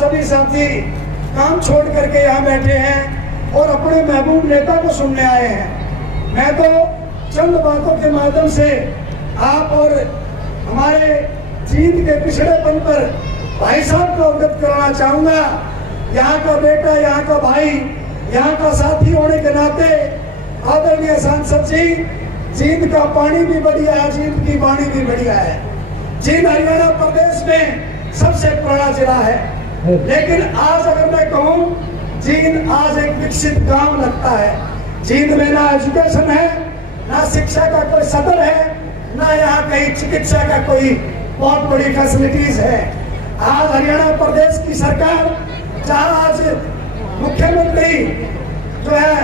सभी साथी काम छोड़ करके यहाँ बैठे हैं और अपने महबूब नेता को सुनने आए हैं। मैं तो चंद बातों के माध्यम से आप और हमारे जींद के पिछड़ेपन पर भाई साहब को अवगत कराना चाहूंगा। यहाँ का बेटा, यहाँ का भाई, यहाँ का साथी होने के नाते आदरणीय सांसद जी, जींद का पानी भी बढ़िया है, जींद की वाणी भी बढ़िया है। जींद हरियाणा प्रदेश में सबसे पुराना जिला है, लेकिन आज अगर मैं कहूँ जींद आज एक विकसित गांव लगता है। जींद में ना एजुकेशन है, ना शिक्षा का कोई सदन है, ना यहाँ कहीं चिकित्सा का कोई बहुत बड़ी फैसिलिटीज है। आज हरियाणा प्रदेश की सरकार, जहाँ आज मुख्यमंत्री जो है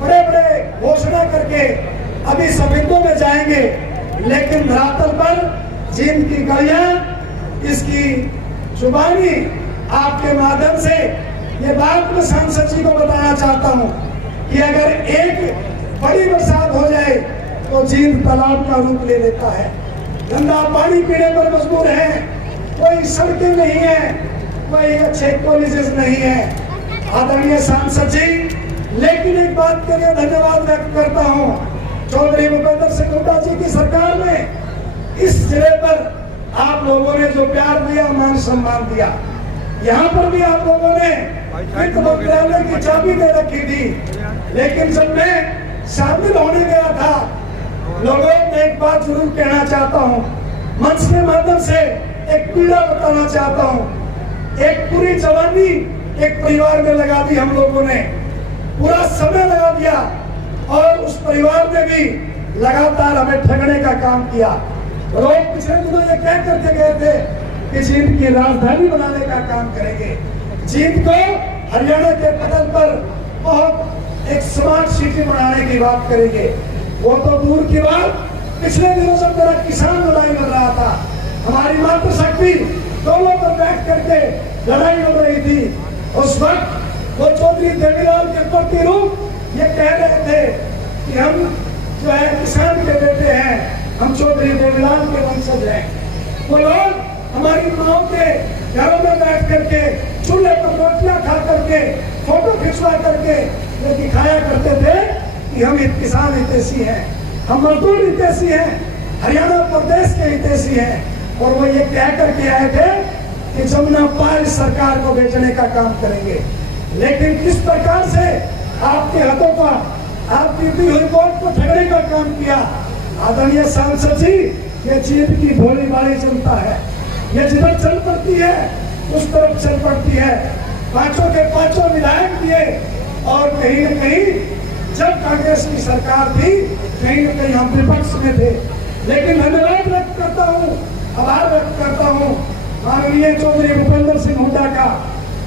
बड़े बड़े घोषणा करके अभी सफेदों में जाएंगे, लेकिन धरातल पर जींद की गलियां, इसकी जुबानी आपके माध्यम से ये बात मैं सांसद जी को बताना चाहता हूँ कि अगर एक बड़ी बरसात हो जाए तो जींद तालाब का रूप ले लेता है। गंदा पानी पीने पर मजबूर है, कोई सड़कें नहीं है, कोई अच्छे कॉलेजेस नहीं है। आदरणीय सांसद जी, लेकिन एक बात के लिए धन्यवाद व्यक्त करता हूँ, चौधरी भूपेंद्र सिंह हुड्डा जी की सरकार में इस जिले पर आप लोगों ने जो प्यार दिया, मान सम्मान दिया। यहाँ पर भी आप लोगों ने वित्त मंत्रालय की चाबी दे रखी थी, लेकिन जब मैं शामिल होने गया था, लोगों ने एक बात जरूर कहना चाहता हूँ, मंच के माध्यम से एक पीड़ा बताना चाहता हूँ। एक पूरी जवानी एक परिवार में लगा दी हम लोगों ने, पूरा समय लगा दिया और उस परिवार में भी लगातार हमें ठगने का काम किया। लोग पिछले दिनों ये कह करके गए थे कि जींद की राजधानी बनाने का काम करेंगे, जींद को हरियाणा के पटल पर बहुत एक स्मार्ट सिटी बनाने की बात करेंगे। वो तो दूर की बात, पिछले दिनों जब मेरा किसान लड़ाई लड़ रहा था, हमारी मातृशक्ति दोनों पर बैठ करके लड़ाई लड़ रही थी, उस वक्त वो चौधरी देवीलाल के प्रतिरूप ये कह रहे थे कि हम जो है किसान के बेटे हैं, हम चौधरी देवीलाल के वंशज हैं। वो लोग हमारी माओ के घरों में बैठ करके चूल्हे पर रोटियां खा करके फोटो खिंचवा करके ये दिखाया करते थे कि हम किसान हितैषी हैं, हम मजदूर हितैषी हैं, हरियाणा प्रदेश के हितैषी हैं। और वो ये कह करके आए थे कि जमुना पार सरकार को बेचने का काम करेंगे। लेकिन किस प्रकार से आपके हाथों का आपकी दी हुई वोट को ठगने का काम किया। आदरणीय सांसद जी, ये जींद की भोली भाली जनता है, ये जिधर चल पड़ती है उस तरफ चल पड़ती है। पांचों के पांचों विधायक दिए और कहीं न कहीं जब कांग्रेस की सरकार थी, कहीं न कहीं हम विपक्ष में थे। लेकिन धन्यवाद व्यक्त करता हूँ, आभार व्यक्त करता हूँ माननीय चौधरी भूपेंद्र सिंह हुड्डा का,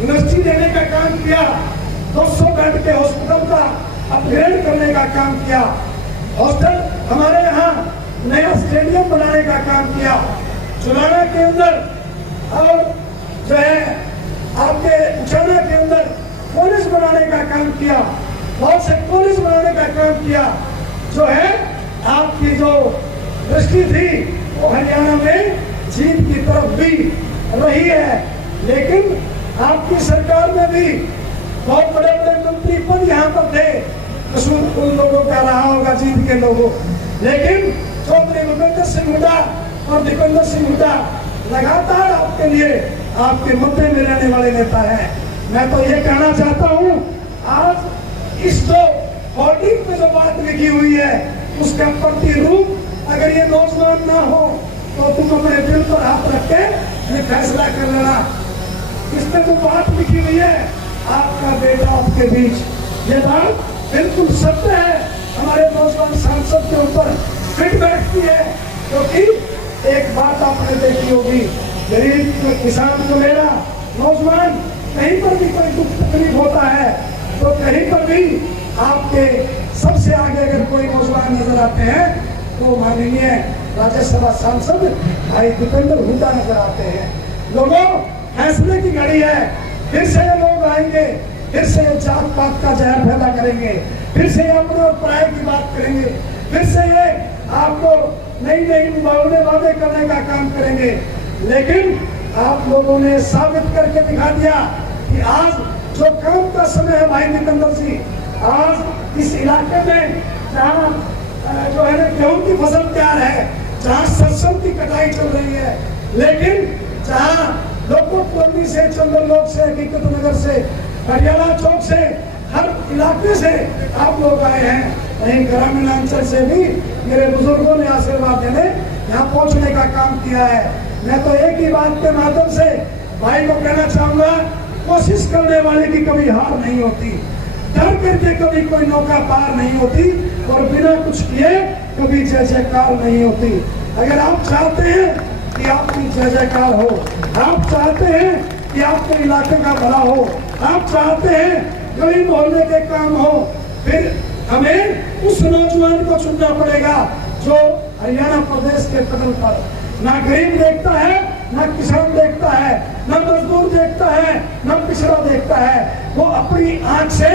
यूनिवर्सिटी देने का काम किया, 200 बेड के हॉस्पिटल का अपग्रेड करने का काम किया, हॉस्टल हमारे यहाँ नया स्टेडियम बनाने का काम किया, चुनाना के अंदर और जो है आपके उचाना के अंदर कॉलेज बनाने का काम किया, बहुत से कॉलेज बनाने का काम किया। जो है आपकी जो दृष्टि थी वो हरियाणा में जींद की तरफ भी रही है, लेकिन आपकी सरकार में भी बहुत बड़े बड़े मंत्री पद यहाँ पर थे, कसूर उन लोगों का रहा होगा जींद के लोगों। लेकिन चौधरी भूपेंद्र सिंह हुड्डा और दीपेंद्र सिंह हुड्डा लगातार आपके लिए आपके मुद्दे में रहने वाले नेता हैं। मैं तो ये कहना चाहता हूँ, आज इस जो होर्डिंग में जो बात लिखी हुई है उसका प्रतिरूप अगर ये नौजवान ना हो तो तुम अपने दिल पर हाथ रख के ये फैसला कर लेना। इसमें जो बात लिखी हुई है आपका बेटा आपके बीच, ये बात बिल्कुल सत्य है। हमारे नौजवान सांसद के ऊपर फिट बैठती है, क्योंकि एक बात आपने देखी होगी, गरीब किसान को लेना नौजवान कहीं पर भी कोई दुख तकलीफ होता है तो कहीं पर भी आपके सबसे आगे अगर कोई नौजवान नजर आते हैं तो माननीय राज्यसभा सांसद भाई दीपेंद्र हुड्डा नजर आते हैं। लोगों, फैसले की घड़ी है, फिर से ये लोग आएंगे, फिर से जात पात का जहर पैदा करेंगे, फिर से अपने और पराये की बात करेंगे, फिर से ये आपको नई नई वादे करने का काम करेंगे। लेकिन आप लोगों ने साबित करके दिखा दिया कि आज जो काम का समय है भाई दीपेंद्र जी, आज इस इलाके में जहाँ जो है ना गेहूं की फसल तैयार है, जहाँ सरसों की कटाई चल रही है, लेकिन जहाँ लोकोट कॉलोनी से, चंद्रलोक से, हकीकत नगर से, हरियाणा चौक से, हर इलाके से आप लोग आए हैं। वहीं ग्रामीण अंचल से भी मेरे बुजुर्गों ने आशीर्वाद देने यहाँ पहुँचने का काम किया है। मैं तो एक ही बात के माध्यम से भाई को कहना चाहूंगा, कोशिश करने वाले की कभी हार नहीं होती, डर करके कभी कोई नौका पार नहीं होती, और बिना कुछ किए कभी जय जयकार नहीं होती। अगर आप चाहते हैं कि आपकी जय जयकार हो, आप चाहते हैं कि आपके इलाके का भला हो, आप चाहते हैं गली मोहल्ले के काम हो, फिर हमें उस नौजवान को चुनना पड़ेगा जो हरियाणा प्रदेश के पटल पर ना गरीब देखता है, ना किसान देखता है, ना मजदूर देखता है, ना पिछड़ा देखता है। वो अपनी आंख से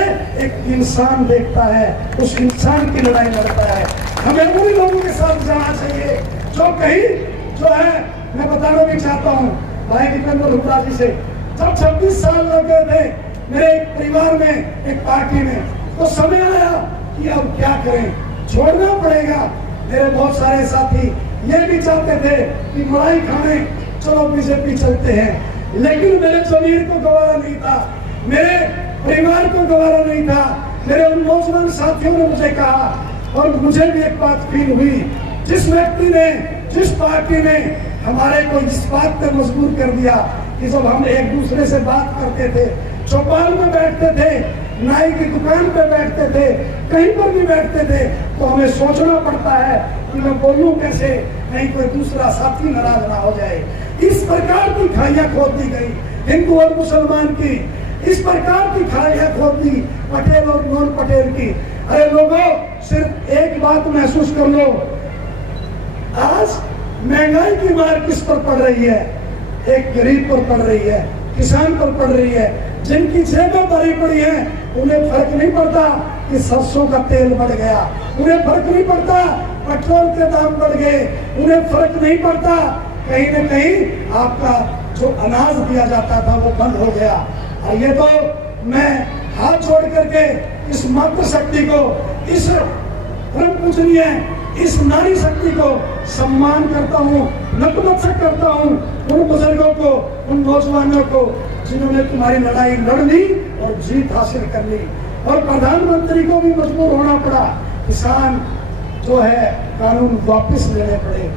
एक इंसान देखता है, उस इंसान की लड़ाई लड़ता है। हमें उन लोगों के साथ जाना चाहिए जो कहीं जो है, मैं बताना भी चाहता हूँ भाई दीपेंद्र हुड्डा जी से, जब 26 साल लगे थे मेरे एक परिवार में, एक पार्टी में, तो समय आया कि अब क्या करें, छोड़ना पड़ेगा। मेरे बहुत सारे साथी ये भी चाहते थे कि मलाई खाने चलो बीजेपी चलते हैं, लेकिन मेरे जमीर को गवारा नहीं था, मेरे परिवार को गवारा नहीं था। मेरे उन नौजवान साथियों ने मुझे कहा, और मुझे भी एक बात फील हुई, जिस व्यक्ति ने, जिस पार्टी ने हमारे को इस बात पे मजबूर कर दिया कि जब हम एक दूसरे से बात करते थे, चौपाल में बैठते थे, नाई की दुकान पे बैठते थे, कहीं पर भी बैठते थे, तो हमें सोचना पड़ता है कि मैं बोलूं कैसे, नहीं कोई दूसरा साथी नाराज ना हो जाए। इस प्रकार की खाइयां खोद दी गई हिंदू और मुसलमान की, इस प्रकार की खाइयां खोद दी पटेल और नॉन पटेल की। अरे लोगों, सिर्फ एक बात महसूस कर लो, आज महंगाई की मार किस पर पड़ रही है? एक गरीब पर पड़ रही है, किसान पर पड़ रही है। जिनकी जेबें भरी पड़ी है उन्हें फर्क नहीं पड़ता कि सरसों का तेल बढ़ गया, उन्हें फर्क नहीं पड़ता पेट्रोल के दाम बढ़ गए, उन्हें फर्क नहीं पड़ता कहीं न कहीं आपका जो अनाज दिया जाता था वो बंद हो गया। और ये तो मैं हाथ जोड़ करके इस मातृ शक्ति को, इस परम पूजनीय, इस नारी शक्ति को सम्मान करता हूँ, नतमस्तक करता हूँ उन बुजुर्गों को, उन नौजवानों को जिन्होंने तुम्हारी लड़ाई लड़ ली और जीत हासिल कर ली। और प्रधानमंत्री को भी मजबूर होना पड़ा, किसान जो है कानून वापस लेने पड़े।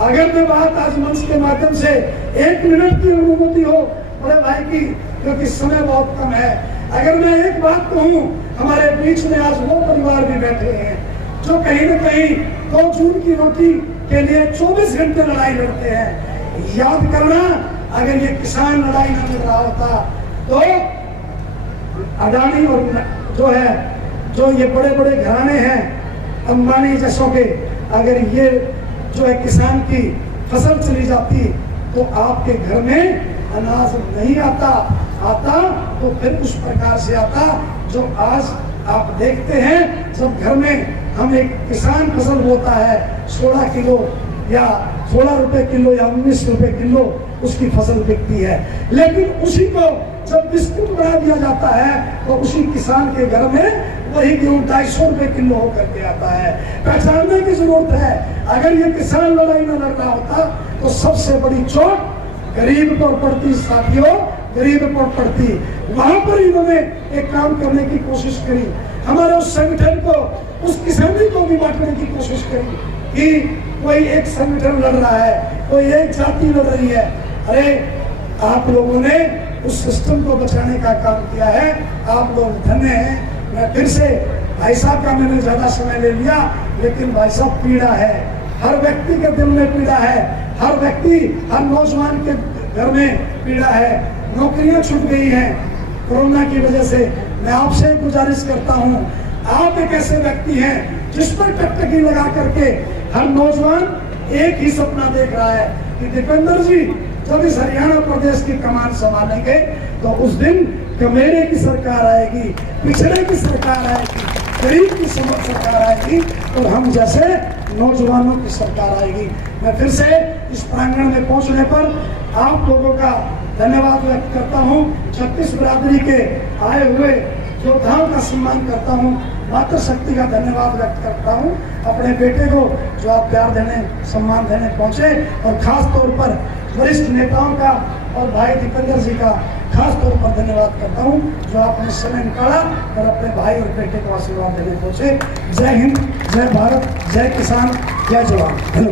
अगर मैं बात आज मंच के माध्यम से 1 मिनट की अनुमति हो बड़े भाई की, क्योंकि समय बहुत कम है, अगर मैं एक बात कहूँ, हमारे बीच में आज वो परिवार भी बैठे हैं जो कहीं न कहीं 2 जून की रोटी के लिए 24 घंटे लड़ाई लड़ते हैं। याद करना, अगर ये किसान लड़ाई न लड़ रहा होता तो अडानी और जो है, जो ये बड़े बड़े घराने हैं अंबानी जैसों के, अगर ये जो है किसान की फसल चली जाती तो आपके घर में अनाज नहीं आता तो फिर उस प्रकार से आता जो आज आप देखते हैं। जब घर में हम एक किसान फसल बोता है 16 किलो या 16 रुपए किलो या 19 रुपए किलो उसकी फसल बिकती है, लेकिन उसी को जब बिस्कुट बना दिया जाता है तो उसी किसान के घर में वही गेहूं 250 रुपए किलो होकर के आता है। पहचानने की जरूरत है, अगर ये किसान लड़ाई न लड़ रहा होता तो सबसे बड़ी चोट गरीब पर पड़ती, साथियों गरीब पर पड़ती। वहां पर इन्होंने एक काम करने की कोशिश करी, हमारे उस संगठन को, उस किसानी को भी बांटने की कोशिश करी कि कोई एक संगठन लड़ रहा है, कोई एक जाति लड़ रही है। अरे आप लोगों ने उस सिस्टम को बचाने का काम किया है, आप लोग धन्य हैं। मैं फिर से भाई साहब का मैंने ज्यादा समय ले लिया, लेकिन भाई साहब पीड़ा है, हर व्यक्ति के दिल में पीड़ा है, हर व्यक्ति, हर नौजवान के घर में पीड़ा है। नौकरियां छूट गई हैं कोरोना की वजह से। मैं आपसे गुजारिश करता हूं, आप एक ऐसे व्यक्ति हैं जिस पर टकटकी लगा करके हर नौजवान एक ही सपना देख रहा है कि दीपेंद्र जी जब इस हरियाणा प्रदेश की कमान संभालेंगे तो उस दिन कमेरे की सरकार आएगी, पिछड़े की सरकार आएगी, गरीब की सरकार आएगी और हम जैसे नौजवानों की सरकार आएगी। मैं फिर से इस प्रांगण में पहुंचने पर आप लोगों का धन्यवाद व्यक्त करता हूं। 36 बिरादरी के आए हुए योद्धाओं का सम्मान करता हूं। मातृशक्ति का धन्यवाद व्यक्त करता हूं। अपने बेटे को जो आप प्यार देने सम्मान देने पहुंचे, और खास तौर पर वरिष्ठ नेताओं का और भाई दीपेंद्र जी का खास तौर पर धन्यवाद करता हूं, जो आपने समय निकाला और अपने भाई और बेटे को आशीर्वाद देने पहुंचे। जय हिंद, जय भारत, जय किसान, जय जवान।